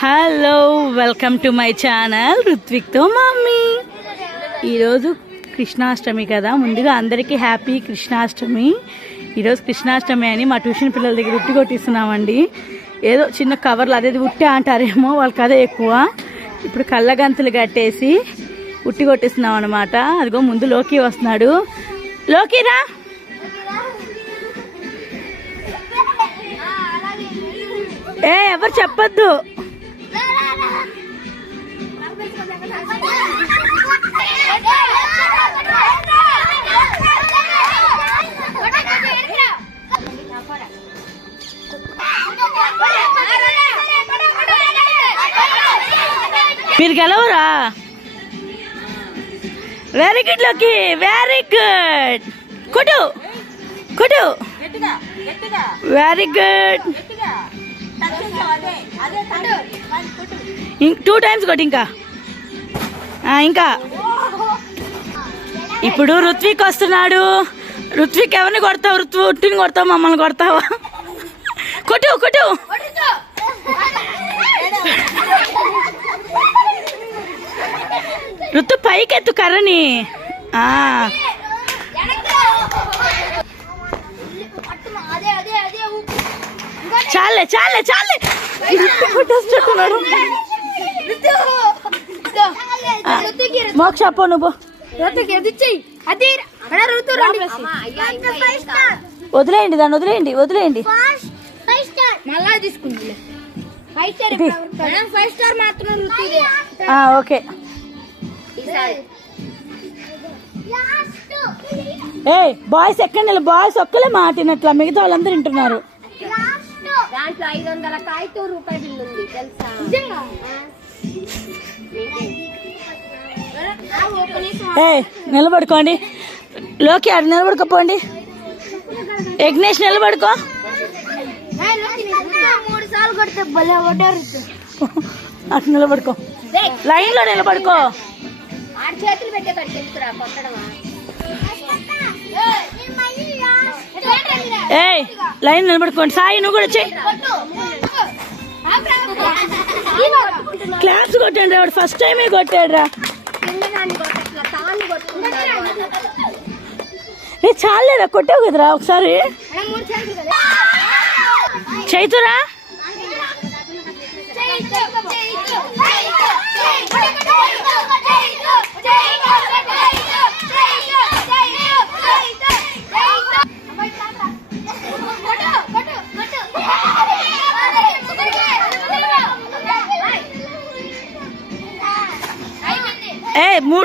Hello, welcome to my channel రుత్విక్తో mummy. ఈరోజు కృష్ణాష్టమి కదా, ముందుగా అందరికీ హ్యాపీ కృష్ణాష్టమి. ఈరోజు కృష్ణాష్టమి అని మా ట్యూషన్ పిల్లల దగ్గర ఉట్టి కొట్టిస్తున్నామండి. ఏదో చిన్న కవర్లు అదే ఉట్టి అంటారేమో, వాళ్ళకి అదే ఎక్కువ. ఇప్పుడు కళ్ళగంతులు కట్టేసి ఉట్టి కొట్టిస్తున్నాం అనమాట. అదిగో ముందు లోకి వస్తున్నాడు. లోకిరా, ఎవరు చెప్పొద్దు. మీరు గెలవరా? వెరీ గుడ్ లోకి, వెరీ గుడ్. కొట్టు కొట్టు, వెరీ గుడ్. 2 times కొట్టు. ఇంకా ఇప్పుడు రుత్విక్ వస్తున్నాడు. రుత్విక్ ఎవరిని కొడతావు? ఉట్టిని కొడతావు, మమ్మల్ని కొడతావా? కొట్టు కొట్టు. రుతు పైకెత్తు కర్రని. చాలే చాలే చాలే. మోక్ష పో నువ్వు. వదిలేయండి దాన్ని, వదిలేయండి వదిలేయండి. ఓకే. ఏ బాయ్స్ ఎక్కడ? బాయ్స్ ఒక్కలే మాటినట్లా, మిగతా వాళ్ళందరూ వింటున్నారు. దాంట్లో 500 కాగితం రూపాయి బిల్లు ఉంది తెలుసా? నిలబడుకోండి. లోకి ఆడు నిలబడుకోపోండి. యజ్ఞేష్ నిలబడుకో. 3 సార్లు కొడితే భలే కొట్టారు. అటు నిలబడుకో, లైన్ లో నిలబడుకో. ఆడ చేతులు పెట్టే కడికి ఎందుకురా కొట్టడమా? లైన్ నిలబడుకోండి. సాయి నువ్వు కూడా చెయ్యి. క్లాప్స్ కొట్టండి. వాడు ఫస్ట్ టైమే కొట్టాడు రా. చాలేరా, కొట్టావు కదరా ఒకసారి. చైతురా,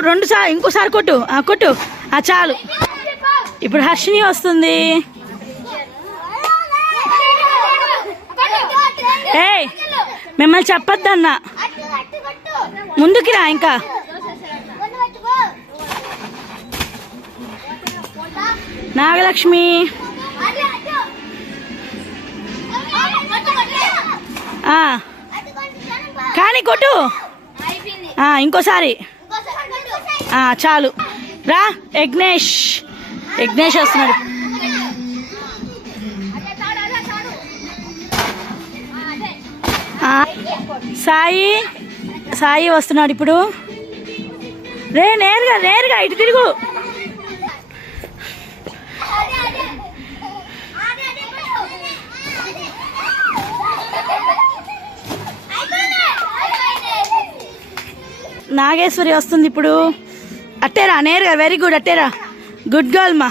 రెండు సార్లు ఇంకోసారి కొట్టు. కొట్టు, చాలు. ఇప్పుడు హర్షిని వస్తుంది. మిమ్మల్ని చెప్పొద్దన్న, ముందుకి రా. ఇంకా నాగలక్ష్మి, కానీ కొట్టు. ఇంకోసారి. చాలు రా. యజ్ఞేష్ వస్తున్నాడు. సాయి వస్తున్నాడు ఇప్పుడు. నేరుగా ఇటు తిరుగు. నాగేశ్వరి వస్తుంది ఇప్పుడు. అట్టేరా, నేరుగా. వెరీ గుడ్, అట్టేరా. గుడ్ గర్ల్ మా.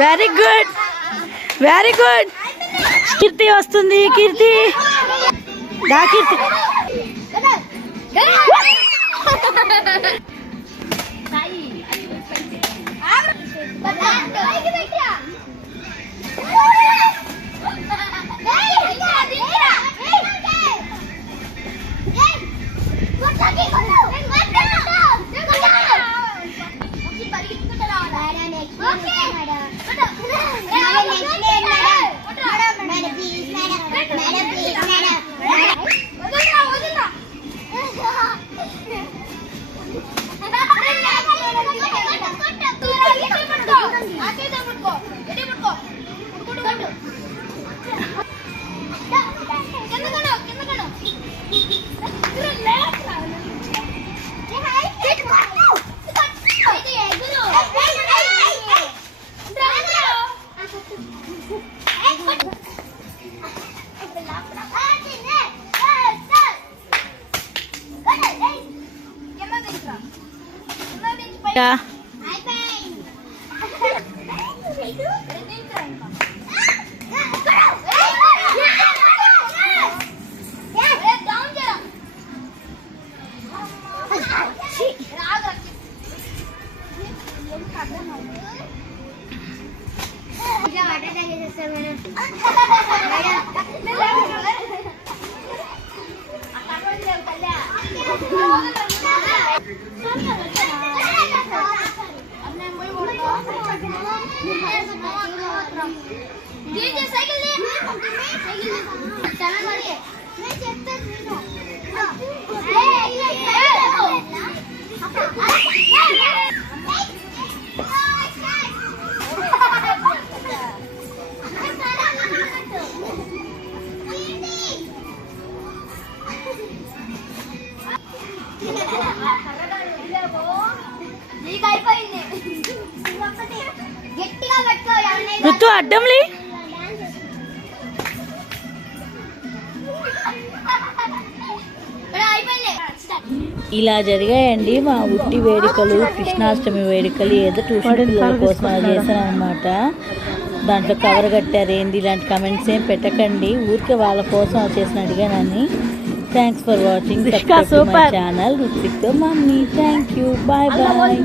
Very good, very good. Keerthi వస్తుంది. కీర్తి దా. కీర్తి రుతు అడ్డంలే ఇలా జరిగాయండి మా ఉట్టి వేడుకలు, కృష్ణాష్టమి వేడుకలు. ఏదో ట్యూషన్ పిల్లల కోసం అలా చేశాను అనమాట. దాంట్లో కవర్ కట్టారు ఏంది ఇలాంటి కమెంట్స్ ఏం పెట్టకండి, ఊరికే వాళ్ళ కోసం చేసిన అడిగానని. థ్యాంక్స్ ఫర్ వాచింగ్ ఛానల్ రుత్విక్తో mummy. Thank you, bye bye.